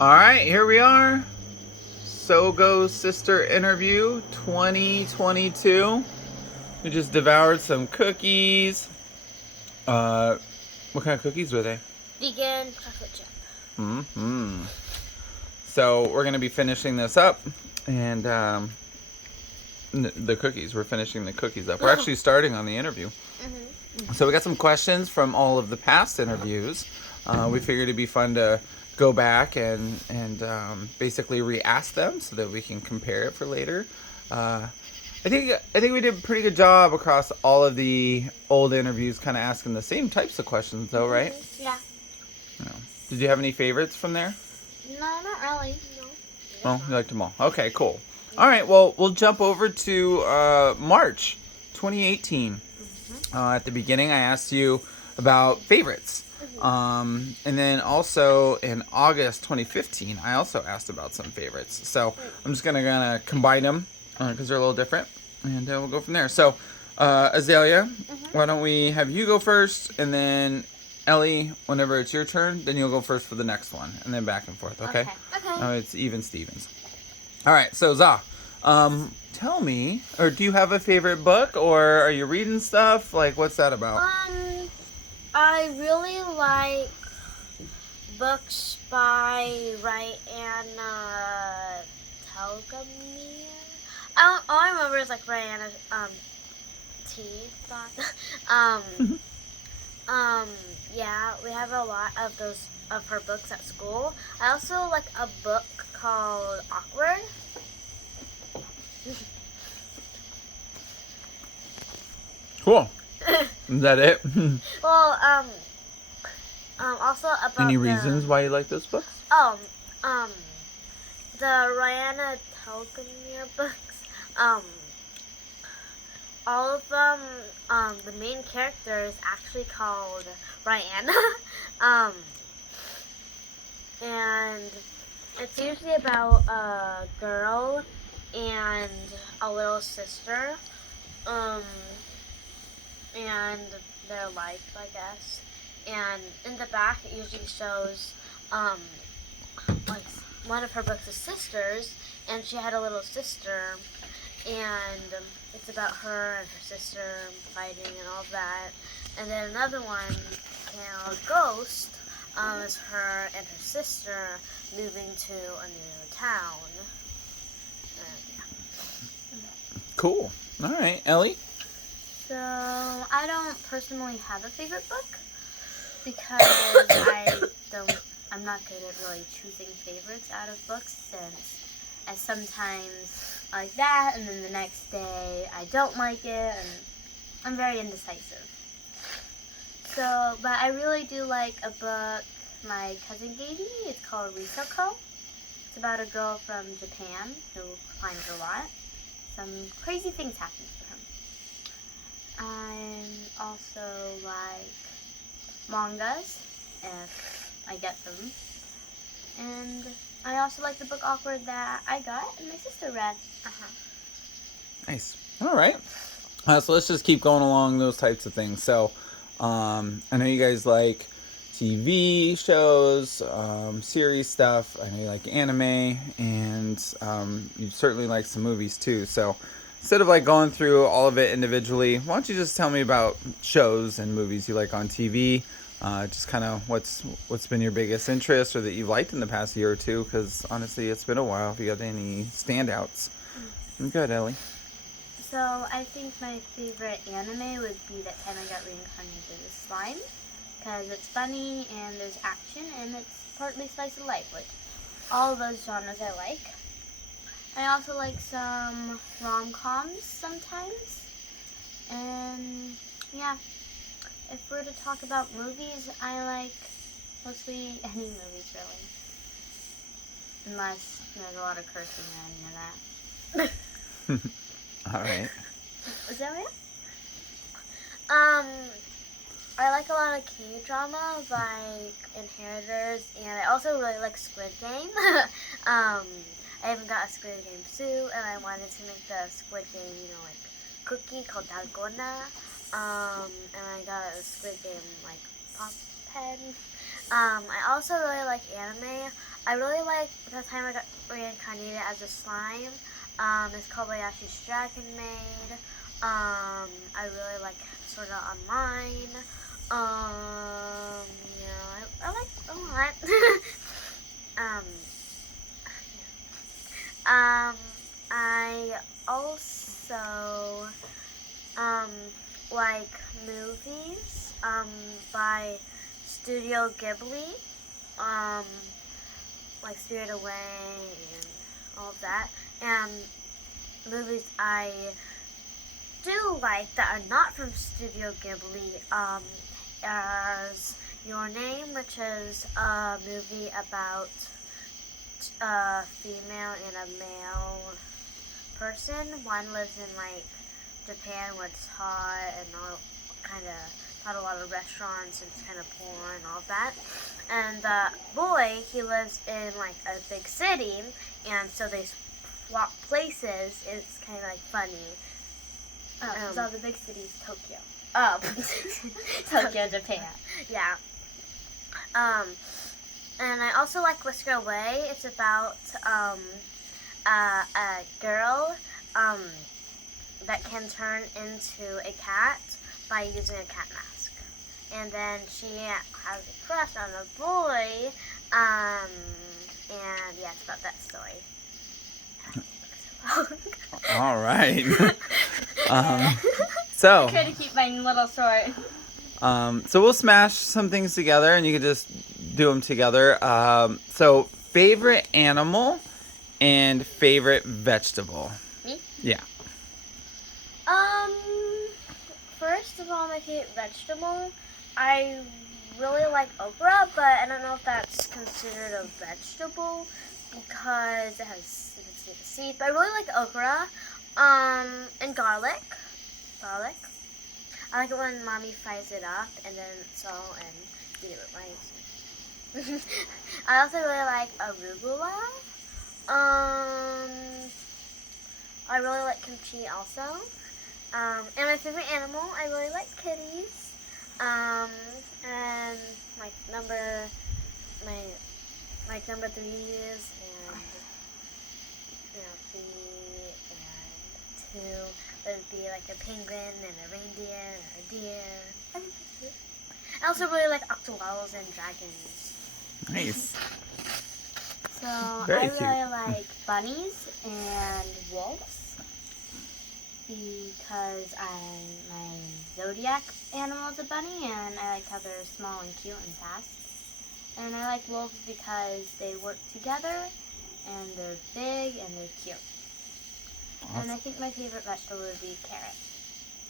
All right, here we are. Sogo sister interview 2022. We just devoured some cookies. Uh, what kind of cookies were they? Vegan chocolate chip. Hmm. So we're gonna be finishing this up, and the cookies. We're finishing the cookies up. We're actually starting on the interview. So we got some questions from all of the past interviews. We figured it'd be fun to go back and basically re-ask them so that we can compare it for later. I think we did a pretty good job across all of the old interviews, kind of asking the same types of questions, though, right? Yeah. No. Did you have any favorites from there? No, not really. No. Well, you liked them all. Okay, cool. All right, well, we'll jump over to March 2018. At the beginning, I asked you about favorites. And then also in August 2015, I also asked about some favorites. So I'm just going to kind of combine them because they're a little different. And we'll go from there. So, Azalea, why don't we have you go first? And then Ellie, whenever it's your turn, then you'll go first for the next one. And then back and forth, okay? Okay. It's even Stevens. All right, so Za, tell me, or do you have a favorite book, or are you reading stuff? Like, what's that about? I really like books by Rihanna Telgemeier. All I remember is like Rihanna T. um, yeah, we have a lot of those of her books at school. I also like a book called Awkward. Cool. Is that it? Well, also about Any reasons why you like those books? um, the Rihanna Telgemeier books, all of them, the main character is actually called Rihanna, and it's usually about a girl and a little sister, um, and their life, I guess. And in the back, it usually shows, like one of her books is sisters, and she had a little sister, and it's about her and her sister fighting and all that. And then another one called Ghost is her and her sister moving to a new town. Cool. All right, Ellie. So I don't personally have a favorite book because I'm not good at really choosing favorites out of books since I sometimes like that and then the next day I don't like it and I'm very indecisive. So, but I really do like a book my cousin gave me. It's called Risoko. It's about a girl from Japan who climbs a lot. Some crazy things happen to her. I also like mangas if I get them. And I also like the book Awkward that I got and my sister read. Nice. All right. So let's just keep going along those types of things. So, I know you guys like TV shows, series stuff. I know you like anime, and you certainly like some movies too. So, instead of like going through all of it individually, why don't you just tell me about shows and movies you like on TV? Just kind of what's been your biggest interest or that you've liked in the past year or two? Because honestly, it's been a while. If you got any standouts, good, Ellie. So I think my favorite anime would be That Time I Got Reincarnated as Slime because it's funny and there's action and it's partly slice of life, which all of those genres I like. I also like some rom-coms sometimes. And yeah, if we're to talk about movies, I like mostly any movies really. Unless there's a lot of cursing or any of that. All right. Is that right? I like a lot of K-drama like Inheritors, and I also really like Squid Game. I even got a Squid Game suit, and I wanted to make the Squid Game, like cookie called dalgona. And I got a Squid Game like pop pen. I also really like anime. I really like the time I got reincarnated as a slime. It's Kobayashi's Dragon Maid. I really like Sword Art Online. I like a lot. um, I also um like movies by Studio Ghibli, um like Spirit Away and all of that, and movies I do like that are not from Studio Ghibli, as Your Name, which is a movie about a female and a male person. One lives in like Japan where it's hot and all kind of not a lot of restaurants and it's kind of poor and all that. And the boy, he lives in like a big city, and so they swap places. It's kind of like funny. So the big city is Tokyo. Oh, Tokyo, Japan. Yeah. And I also like Whisker Away. It's about a girl that can turn into a cat by using a cat mask. And then she has a crush on a boy. And yeah, it's about that story. All right. So Try to keep mine little short. so we'll smash some things together, and you can just do them together. So favorite animal and favorite vegetable. Me? Yeah. First of all, my favorite vegetable, I really like okra, but I don't know if that's considered a vegetable because it has seeds. But I really like okra, and garlic. I like it when mommy fries it up and then salt and eat it with rice. I also really like arugula. I really like kimchi also. And my favorite animal, I really like kitties. And my number 3 is and 2 would be like a penguin and a reindeer and a deer. I think that's it. I also really like octorows and dragons. Nice. So Very I cute. really like bunnies and wolves because my zodiac animal is a bunny, and I like how they're small and cute and fast. And I like wolves because they work together and they're big and they're cute. And I think my favorite vegetable would be carrot.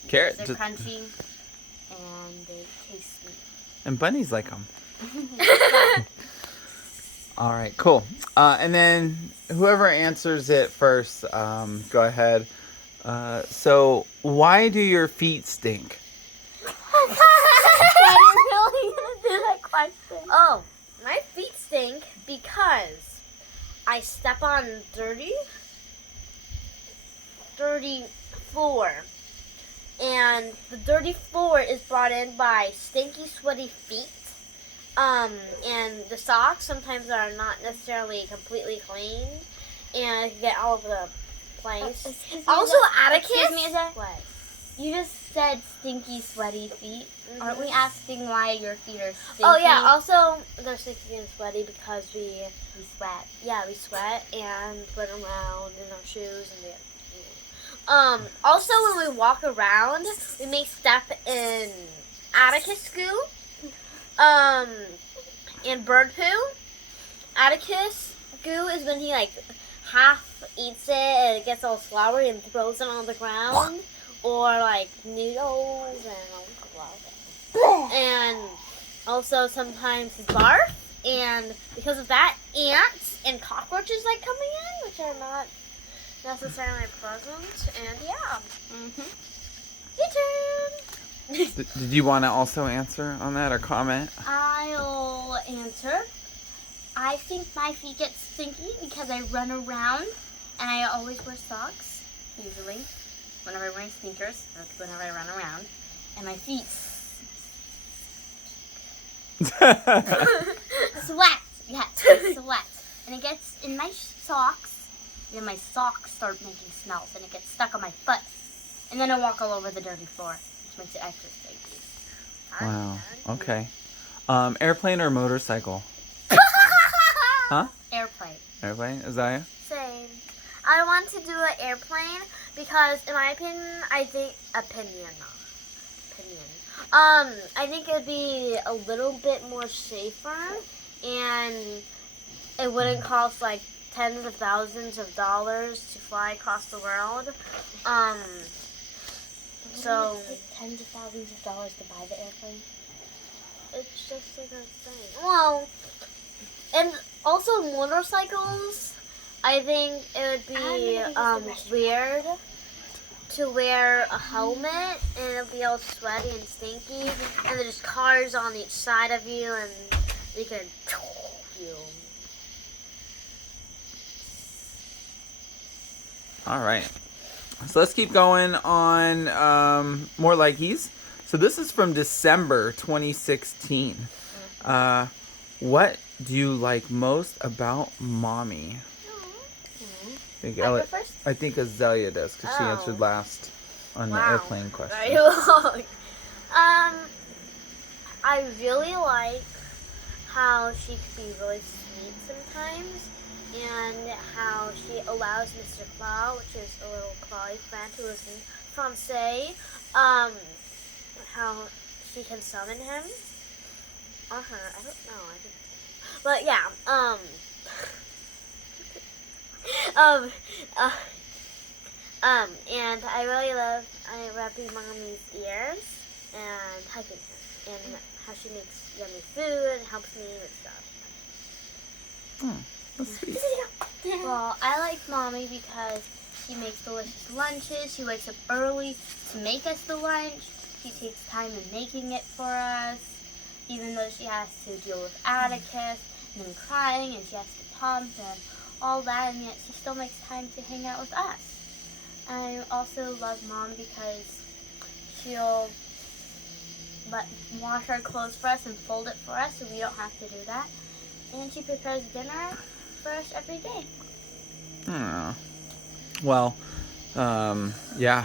Carrot. They're crunchy and they taste sweet. And bunnies like them. All right, cool. And then whoever answers it first, go ahead. So why do your feet stink? Why do you really do that question? Oh, my feet stink because I step on dirty floor. And the dirty floor is brought in by stinky, sweaty feet. And the socks sometimes are not necessarily completely clean. And you get all over the place. Also, Atticus. Excuse me, is that? What? You just said stinky, sweaty feet. Aren't we asking why your feet are stinky? Oh, yeah. Also, they're stinky and sweaty because we sweat. Yeah, we sweat and run around in our shoes and also when we walk around, we may step in Atticus goo, and bird poo. Atticus goo is when he like half eats it and it gets all flowery and throws it on the ground, or like noodles and also sometimes his barf. And because of that, ants and cockroaches like coming in, which are not necessarily pleasant. And yeah. Your turn. Did you want to also answer on that or comment? I'll answer. I think my feet get stinky because I run around and I always wear socks, usually, whenever I'm wearing sneakers, or whenever I run around, and my feet. Sweat. Yes, sweat. And it gets in my socks. And then my socks start making smells. And it gets stuck on my foot. And then I walk all over the dirty floor, which makes it extra stinky. Wow. Okay. Airplane or motorcycle? Huh? Airplane. Airplane? Isaiah? Same. I want to do an airplane because, in my opinion, I think I think it'd be a little bit more safer, and it wouldn't cost like tens of thousands of dollars to fly across the world. So It takes tens of thousands of dollars to buy the airplane. it's just like a thing. Well, and also motorcycles. I think it would be weird to wear a helmet and it'll be all sweaty and stinky, and there's cars on each side of you, and they can you. All right. So let's keep going on more likeys. So this is from December 2016. What do you like most about mommy? I go first? I think Azalea does because she Oh. answered last on the Wow. airplane question. Very long. I really like how she can be really sweet sometimes, and how she allows Mr. Claw, which is a little clawy friend who is in Francais, how she can summon him. Or her, I don't know. I think, but yeah, and I really love wrapping mommy's ears and hugging her, and how she makes yummy food and helps me with stuff. That's sweet. Well, I like mommy because she makes delicious lunches. She wakes up early to make us the lunch. She takes time in making it for us, even though she has to deal with Atticus and him crying, and she has to pump and all that, and yet she still makes time to hang out with us. I also love Mom because she'll wash our clothes for us and fold it for us, so we don't have to do that. And she prepares dinner for us every day. Well, yeah,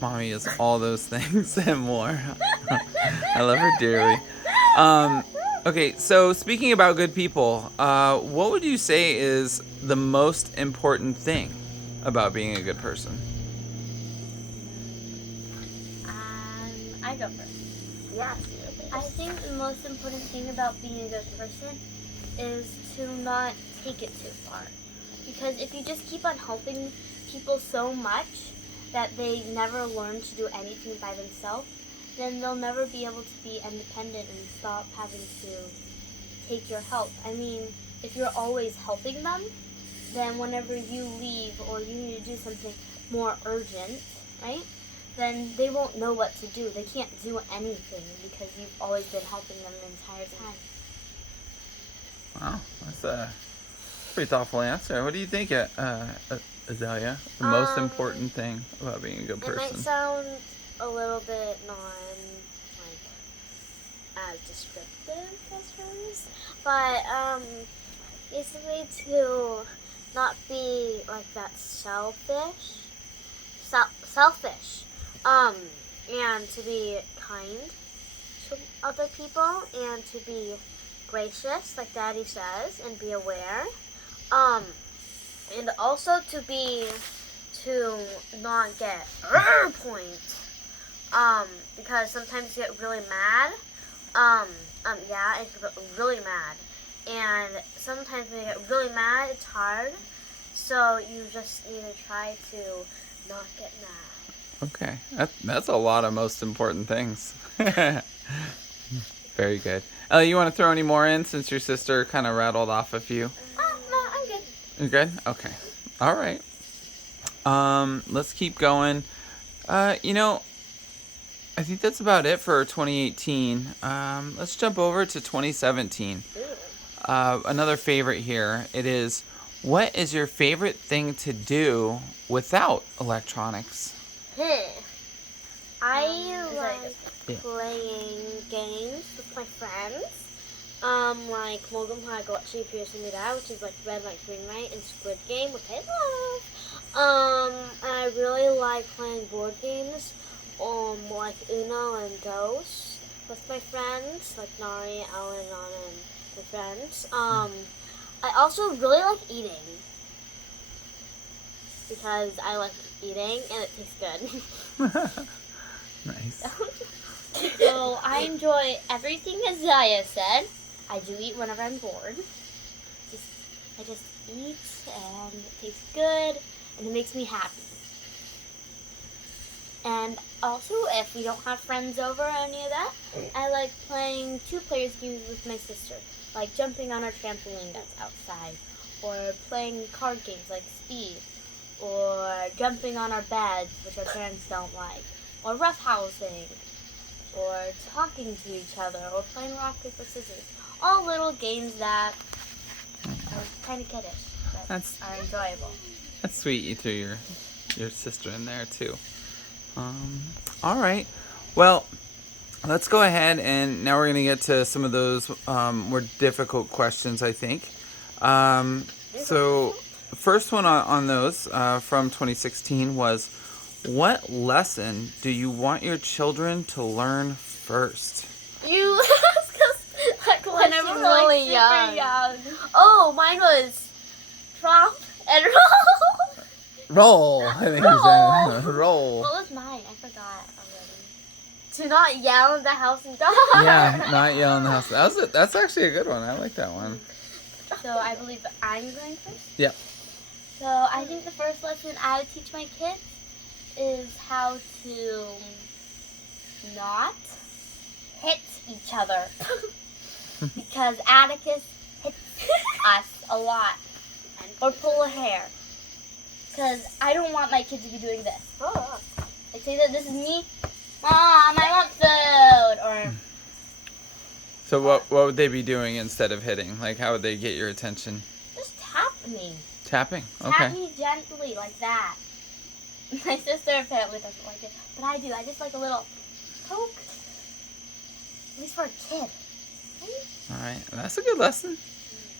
mommy is all those things and more. I love her dearly. Okay, so speaking about good people, what would you say is the most important thing about being a good person? I go first. Yeah. I think the most important thing about being a good person is to not take it too far. Because if you just keep on helping people so much that they never learn to do anything by themselves, then they'll never be able to be independent and stop having to take your help. I mean, if you're always helping them, then whenever you leave or you need to do something more urgent, right, then they won't know what to do. They can't do anything because you've always been helping them the entire time. Wow, that's a pretty thoughtful answer. What do you think, Azalea? The most important thing about being a good It might person? sound a little bit as descriptive as hers, but basically to not be like that selfish, and to be kind to other people, and to be gracious, like Daddy says, and be aware, and also to not get points, because sometimes you get really mad, and you get really mad, and sometimes when you get really mad, it's hard, so you just need to try to not get mad. Okay, that's a lot of most important things. Very good. Ellie, you want to throw any more in since your sister kind of rattled off a few? No, I'm good. You good? Okay. All right. Let's keep going. I think that's about it for 2018. Let's jump over to 2017. Another favorite here. It is, what is your favorite thing to do without electronics? I like playing games with my friends. Like Morgan Pie got She Appears to Me That, which is like Red Light, Green Light, and Squid Game, which I love. I really like playing board games, like Uno and Ghost with my friends, like Nari, Ellen, Anna, and my friends. I also really like eating because I like eating and it tastes good. Nice. So I enjoy everything as Zaya said. I do eat whenever I'm bored. I just eat and it tastes good and it makes me happy. And also, if we don't have friends over or any of that, I like playing 2-player games with my sister, like jumping on our trampoline that's outside, or playing card games like Speed, or jumping on our beds, which our parents don't like, or roughhousing, or talking to each other, or playing rock, paper, scissors. All little games that are kind of kiddish, but are enjoyable. That's sweet. You threw your sister in there too. All right. Well, let's go ahead and now we're going to get to some of those more difficult questions, I think. So the first one on those from 2016 was, what lesson do you want your children to learn first? You asked us that question When I'm really really young. Oh, mine was Trump and roll. Roll. I think you said roll. What was mine? I forgot already. To not yell in the house and die. Yeah, not yell in the house. That's actually a good one. I like that one. So I believe that I'm going first. Yep. So I think the first lesson I would teach my kids is how to not hit each other. Because Atticus hits us a lot. Or pull a hair. Because I don't want my kid to be doing this. Like say that this is me. Mom, I want food. Or So what would they be doing instead of hitting? Like, how would they get your attention? just tap me. Tapping. Tap Okay. me gently like that. My sister apparently doesn't like it, but I do. I just like a little poke. At least for a kid. All right. That's a good lesson.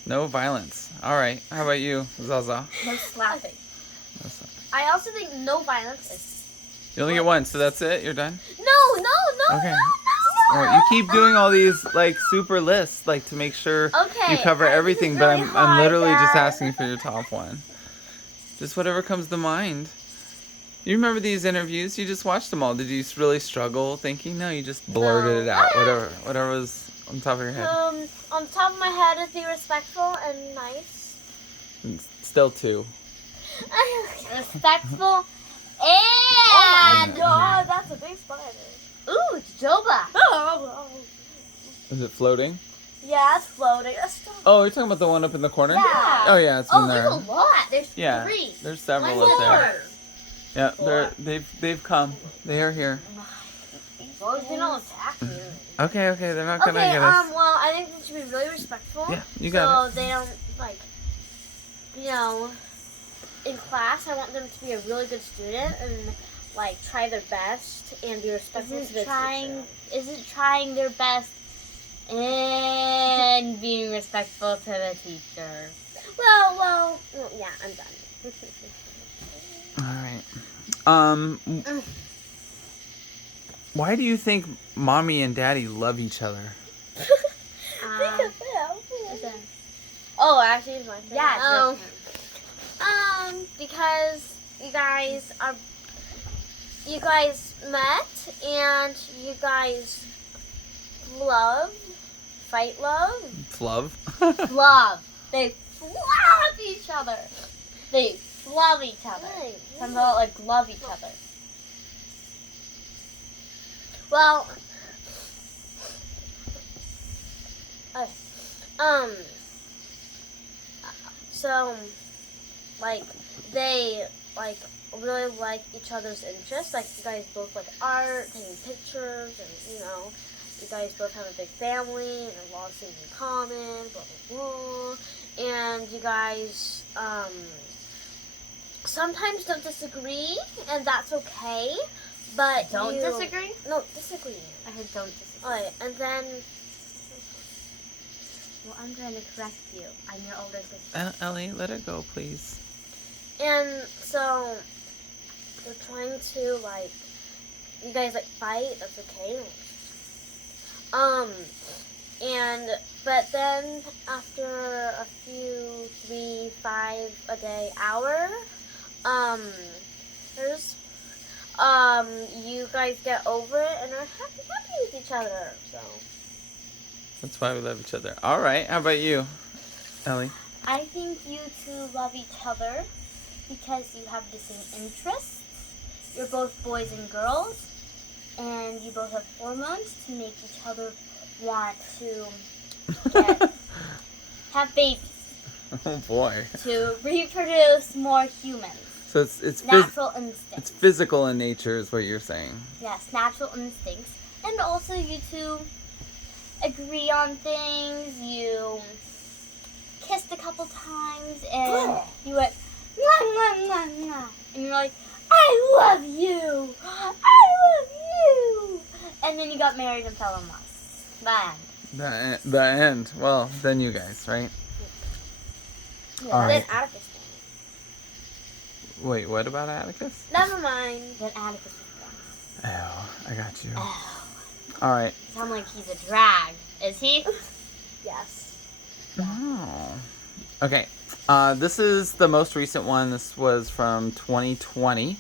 No violence. All right. How about you, Zaza? No slapping. That's not- I also think no violence is... You only get one, so that's it? You're done? No, Okay. no. Well, you keep doing all these like super lists, like to make sure Okay, you cover this is everything. But really I'm hard, literally just Dad. asking for your top one. Just whatever comes to mind. You remember these interviews? You just watched them all. Did you really struggle thinking? No, you just blurted it out. Whatever was on top of your head. On the top of my head is be respectful and nice. Still two. Respectful and... Oh my god, that's a big spider. Ooh, it's Joba. Is it floating? Yeah, it's floating. Oh, you're talking about the one up in the corner? Yeah. Oh yeah, it's been There's there. a lot. There's Yeah, 3. there's several Four. up there. Yeah, Four. they've come. They are here. As long as they don't attack me. Okay, they're not gonna Okay, get us. well, I think they should be really respectful. Yeah, you got So they don't, like, in class, I want them to be a really good student and, like, try their best and be respectful to the teacher. Isn't trying their best and being respectful to the teacher. Well, yeah, I'm done. All right. Why do you think mommy and daddy love each other? Oh, actually, it's my turn. Yeah, it's because you guys met and you guys fight love. Love. They love each other. They love each other. Some people like love each other. Well, so, like, they, like, really like each other's interests. Like, you guys both like art, taking pictures, and, you guys both have a big family, and a lot of things in common, blah, blah, blah. And you guys, sometimes don't disagree, and that's okay, but Don't disagree? No, disagree. I heard don't disagree. Alright, and then Well, I'm trying to correct you. I'm your older sister. Ellie, let it go, please. And so we're trying to like, you guys like fight. That's okay. But then after a few 3, 5 a day hour, there's you guys get over it and are happy with each other. So That's why we love each other. All right. How about you, Ellie? I think you two love each other because you have the same interests. You're both boys and girls, and you both have hormones to make each other want to have babies, Oh boy. to reproduce more humans. So it's Natural instincts. it's physical in nature, is what you're saying. Yes, natural instincts. And also you two agree on things. You kissed a couple times and you went, mwah, mwah, mwah, mwah. And you're like, I love you! I love you! And then you got married and fell in love. Bye. The end. Well, then you guys, right? yeah, All then right. Atticus. Wait, what about Atticus? Never mind. Then Atticus was born. Oh, I got you. Oh, All right. sound like he's a drag. Is he? Yes. Oh. Okay. This is the most recent one. This was from 2020.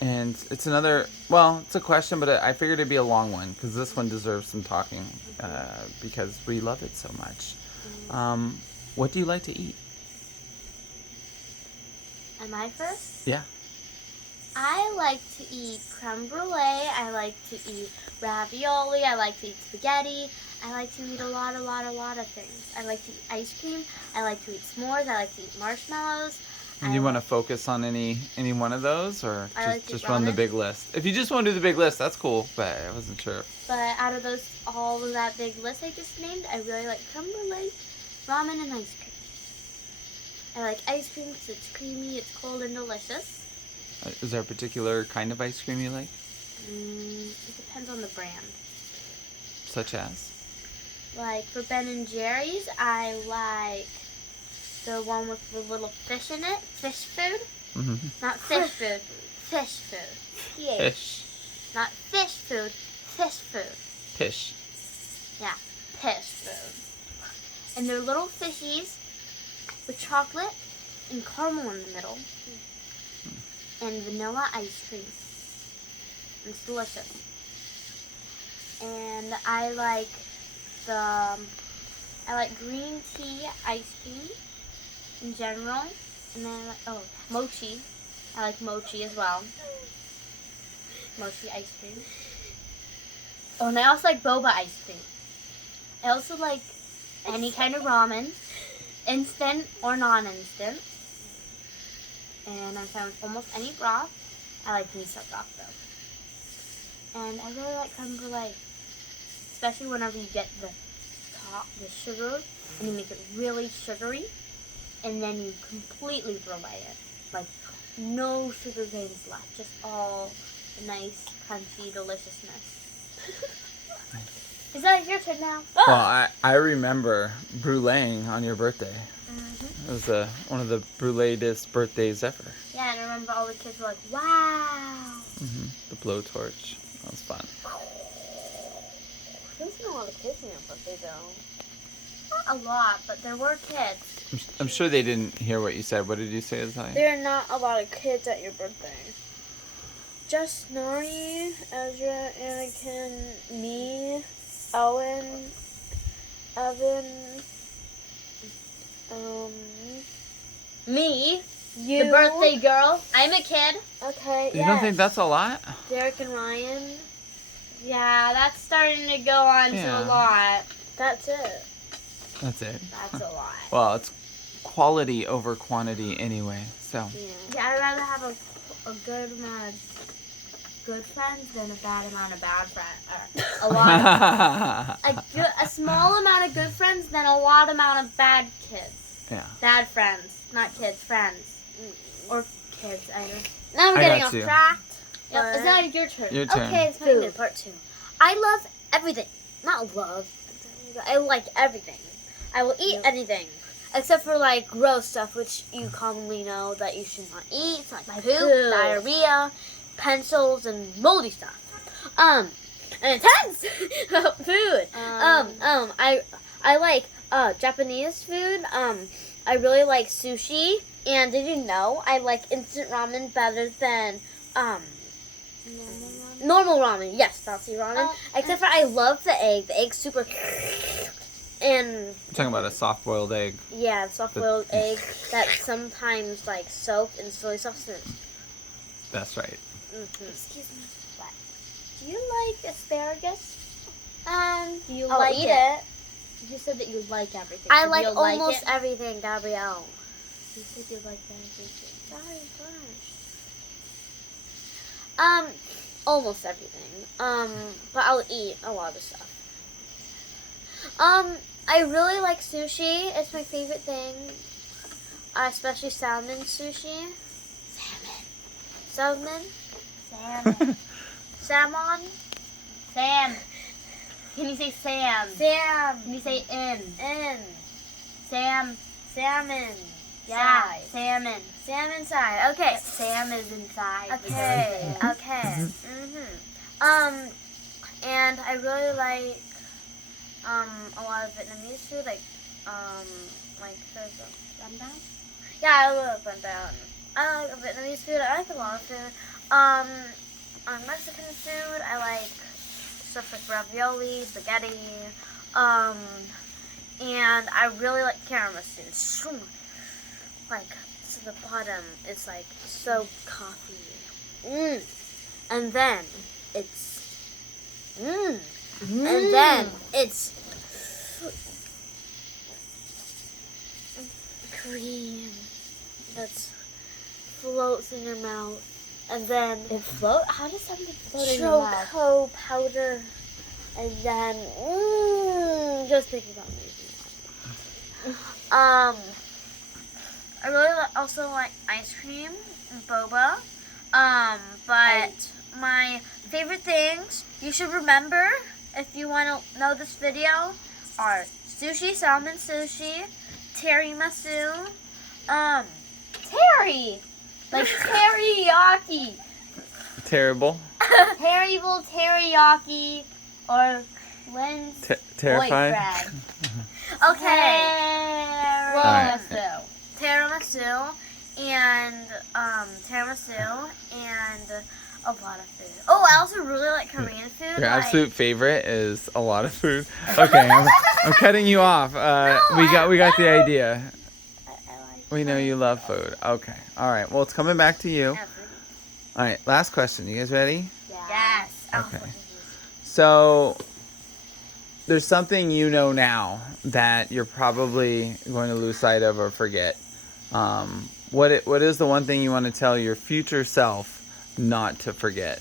And it's another, well, it's a question, but I figured it'd be a long one because this one deserves some talking because we love it so much. What do you like to eat? Am I first? Yeah. I like to eat creme brulee. I like to eat ravioli. I like to eat spaghetti. I like to eat a lot of things. I like to eat ice cream. I like to eat s'mores. I like to eat marshmallows. And you want to focus on any one of those, or I like to just eat run the ramen. big list? If you just want to do the big list, that's cool. But I wasn't sure. But out of all of that big list I just named, I really like creme brulee, ramen, and ice cream. I like ice cream because it's creamy, it's cold, and delicious. Is there a particular kind of ice cream you like? It depends on the brand. Such as? Like for Ben & Jerry's, I like the one with the little fish in it. Fish food? Mm-hmm. Not fish food. Fish food. PH. Fish. Not fish food. Fish food. Fish. Yeah, fish food. And they're little fishies with chocolate and caramel in the middle. And vanilla ice cream. It's delicious. And I like green tea ice cream in general. And then mochi. I like mochi as well. Mochi ice cream. Oh, and I also like boba ice cream. I also like any kind of ramen, instant or non-instant. And I'm fine with almost any broth. I like miso broth though. And I really like creme brulee. Especially whenever you get the sugar and you make it really sugary. And then you completely throw away it. Like no sugar grains left. Just all the nice, crunchy deliciousness. Is that your turn now? Well, I remember bruleeing on your birthday. Mm-hmm. It was one of the bruleedest birthdays ever. Yeah, and I remember all the kids were like, wow. Mm-hmm. The blowtorch. That was fun. There's not a lot of kids in your birthday though. Not a lot, but there were kids. I'm sure they didn't hear what you said. What did you say, Azai? There are not a lot of kids at your birthday. Just Nari, Ezra, Anakin, me, Owen, Evan, Me, you. the birthday girl. I'm a kid. Okay, You don't think that's a lot? Derek and Ryan. Yeah, that's starting to go on to Yeah. a lot. That's it. That's it. That's a lot. Well, it's quality over quantity anyway. So. Yeah. Yeah, I'd rather have a good amount of good friends than a bad amount of bad friends. A lot of, a small amount of good friends than a lot amount of bad kids. Yeah. Bad friends, not kids, friends. Or kids, I don't. Now I'm I getting got off you. track. Yep, it's now your turn. Your turn. Okay, it's my Food. turn, part 2. I love everything. Not love. I like everything. I will eat anything. Except for like gross stuff, which you commonly know that you should not eat, like poop, diarrhea, pencils, and moldy stuff. And intense food. I like Japanese food. I really like sushi. And did you know I like instant ramen better than normal ramen? Yes, fancy ramen. Except for I love the egg. The egg's super. And You're talking about a soft-boiled egg. yeah, soft-boiled egg that's sometimes like soaked in soy sauce. That's right. Mm-hmm. Excuse me. What? Do you like asparagus? Do you I'll like eat it? You said that you like everything. I So like do you almost it? everything, Gabrielle. You said you like everything. Sorry, gosh. Almost everything. But I'll eat a lot of stuff. I really like sushi. It's my favorite thing. Especially salmon sushi. Salmon. Salmon. Sam. Can you say Sam? Sam. Can you say in? Sam. Salmon. Yeah. Side. Salmon. Salmon side. Okay. Sam is inside. Okay. Okay. And I really like a lot of Vietnamese food, like there's a rendang. Yeah, I love rendang. I like Vietnamese food. I like a lot of food. Mexican food, I like stuff like ravioli, spaghetti. And I really like tiramisu. So much. Like to the bottom, it's like so coffee. And then it's and then it's cream that floats in your mouth. And then It float? How does something float in your mouth? choco powder. And then just thinking about me. I really also like ice cream and boba. But my favorite things you should remember if you want to know this video are sushi, salmon sushi, tiramisu, Terry! Like teriyaki. Terrible. Terrible teriyaki or Lynn's Terrified. boyfriend. okay, Tiramisu. tiramisu and a lot of food. Oh, I also really like Korean food. Your like, absolute favorite is a lot of food. Okay, I'm cutting you off. We got the idea. I like We know you love food. Okay. All right. Well, it's coming back to you. everything. All right. Last question. You guys ready? Yes. Okay. So there's something you know now that you're probably going to lose sight of or forget. What is the one thing you want to tell your future self not to forget?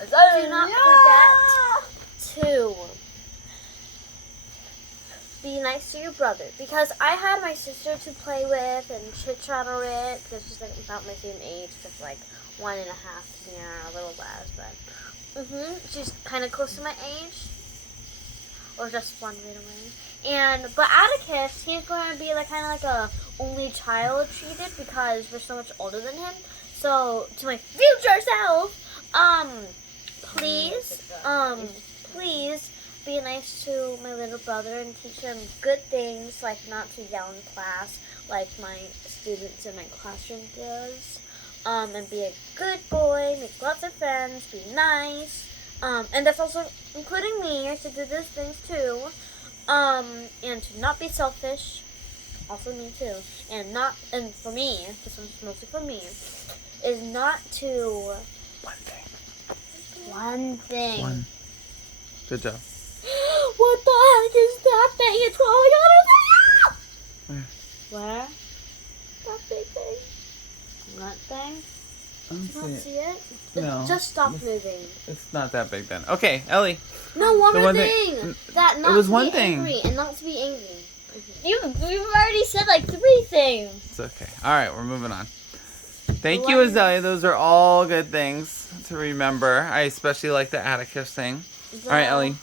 Do not forget to be nice to your brother, because I had my sister to play with and chit chat with, because she's like about my same age, just like 1.5 years, a little less, but she's kind of close to my age, or just 1 year away. But Atticus, he's going to be like kind of like a only child treated because we're so much older than him. So to my future self, please be nice to my little brother and teach him good things, like not to yell in class like my students in my classroom does. And be a good boy, make lots of friends, be nice. And that's also including me. I should do those things too. And to not be selfish. Also me too. And for me, this one's mostly for me, is not to... One thing. Good job. What the heck is that thing? It's crawling out of the... Where? That big thing. What thing? You don't see it? No. Just stop moving. It's not that big then. Okay, Ellie. No, one The more one thing. thing- That not it was to one be thing. angry and not to be angry. We've already said like 3 things. It's okay. All right, we're moving on. Thank you, Azalea. Those are all good things to remember. I especially like the Atticus thing. All right, Ellie.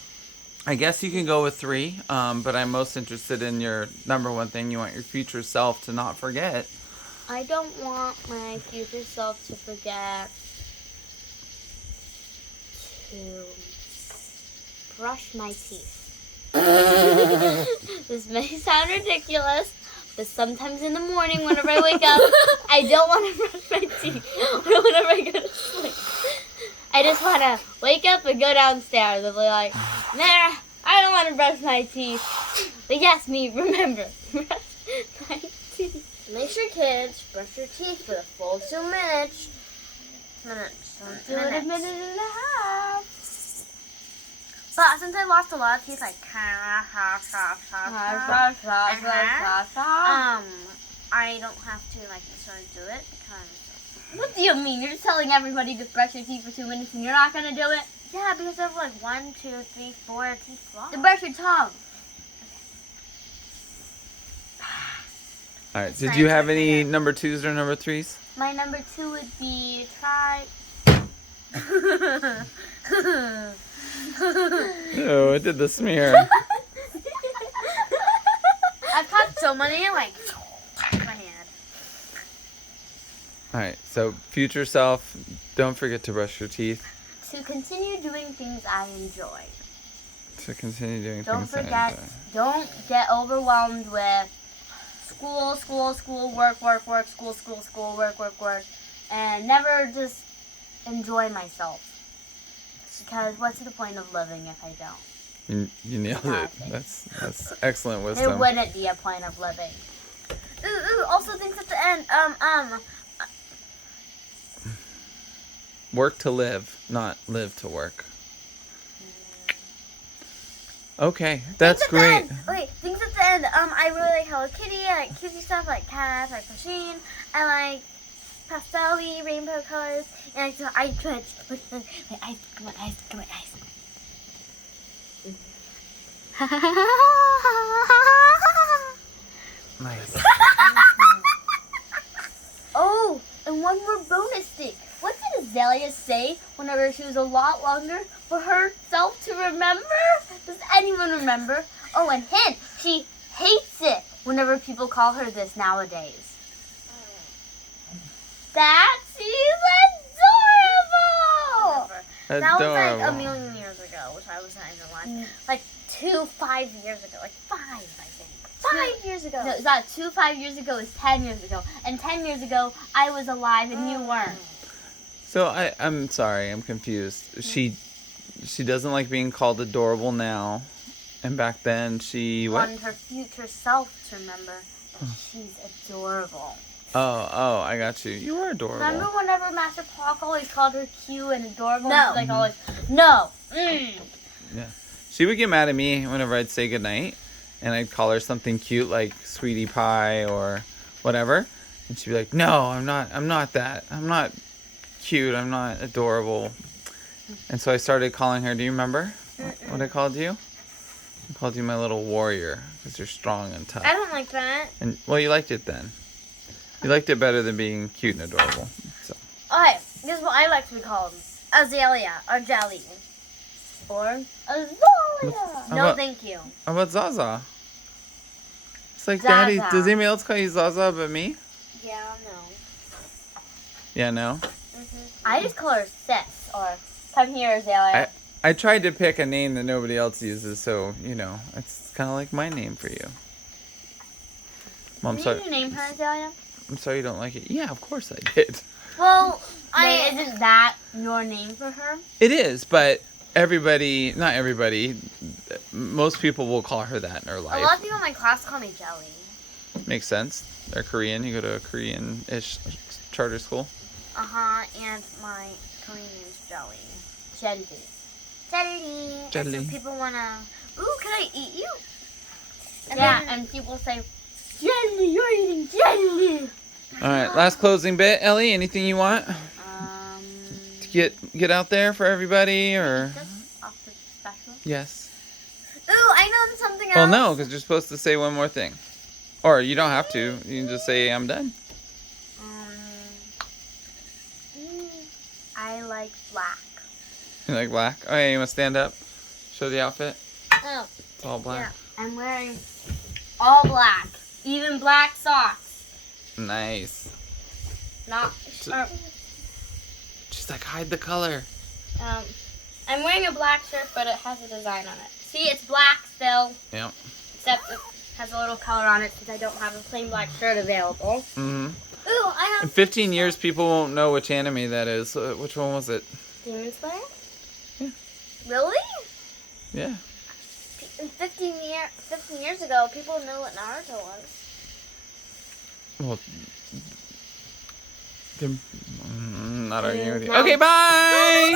I guess you can go with 3, but I'm most interested in your number one thing you want your future self to not forget. I don't want my future self to forget to brush my teeth. This may sound ridiculous, but sometimes in the morning whenever I wake up, I don't want to brush my teeth. Or whenever I go to sleep. I just want to wake up and go downstairs and be like, nah, I don't want to brush my teeth. But yes, me, remember, brush my teeth. Make sure, kids, brush your teeth for the full 2 minutes. Don't do it a minute and a half. But since I lost a lot of teeth, like I don't have to like necessarily do it because. What do you mean? You're just telling everybody to brush your teeth for 2 minutes and you're not gonna do it? Yeah, because I have like 1, 2, 3, 4 teeth lost. To brush your tongue. All right. Did you have any number 2s or number 3s? My number 2 would be try. Oh, it did the smear. I've caught so many like in my hand. All right. So future self, don't forget to brush your teeth. To continue doing things I enjoy. To continue doing Don't things. forget, don't get overwhelmed with school, work, school, work, and never just enjoy myself. Because what's the point of living if I don't? You nailed it. Nothing. That's excellent There wisdom. wouldn't be a point of living. Ooh, also things at the end. Work to live, not live to work. Okay, that's Things at the great. end. Okay, things at the end. I really like Hello Kitty. I like cutesy stuff like cats, like machine. I like pastel-y rainbow colors. And so I could put my ice. Nice. Oh, and one more bonus thing. What did Azalea say whenever she was a lot longer for herself to remember? Does anyone remember? Oh, and hint, she hates it whenever people call her this nowadays. That she's adorable! That was like a Adorable. million years ago, which I was not even alive. Like 5 years ago. Like 5, I think. 5 years ago. No, it's not 5 years ago, it's 10 years ago. And 10 years ago, I was alive and you weren't. So I'm sorry, I'm confused. She doesn't like being called adorable now, and back then she what? Wanted her future self to remember that she's adorable. Oh, I got you. You were adorable. Remember whenever Master Park always called her cute and adorable? No. And she's like always, no. Yeah. She would get mad at me whenever I'd say goodnight, and I'd call her something cute like Sweetie Pie or whatever, and she'd be like, "No, I'm not that. I'm not cute. I'm not adorable." And so I started calling her. Do you remember what I called you? I called you my little warrior because you're strong and tough. I don't like that. And well, you liked it then. You liked it better than being cute and adorable. So Okay, guess what I like to be called? Azalea or Jelly. Or Azalea. How No, about- thank you. how about Zaza? It's like Zaza. Daddy. Does anybody else call you Zaza but me? Yeah, no. Yeah, no. I just call her Sis or come here, Azalea. I tried to pick a name that nobody else uses, so it's kind of like my name for you. Mom, Did you name her Azalea? I'm sorry you don't like it. Yeah, of course I did. Well, Isn't that your name for her? It is, but not everybody, most people will call her that in her a life. lot of people in my class call me Jelly. Makes sense. They're Korean. You go to a Korean-ish charter school. And my Korean name's Jelly. Jelly. Jelly. Jelly. And so people wanna, ooh, can I eat you? Yeah, and people say, Jelly, you're eating jelly. All right, last closing bit. Ellie, anything you want to get out there for everybody, or Just off the special. yes? Ooh, I know something else. Well, no, because you're supposed to say one more thing, or you don't have to. You can just say I'm done. I like black. You like black? Oh, yeah, you want to stand up? Show the outfit. Oh. It's all black. I'm wearing all black, even black socks. Nice. Not. She's like, hide the color. I'm wearing a black shirt, but it has a design on it. See, it's black still. Yeah. Except it has a little color on it since I don't have a plain black shirt available. Mm-hmm. Ooh, I have. In 15 years, people won't know which anime that is. Which one was it? Demon Slayer? Yeah. Really? Yeah. 15 years ago, people knew what Naruto was. Well, not arguing with you. No. Okay, bye!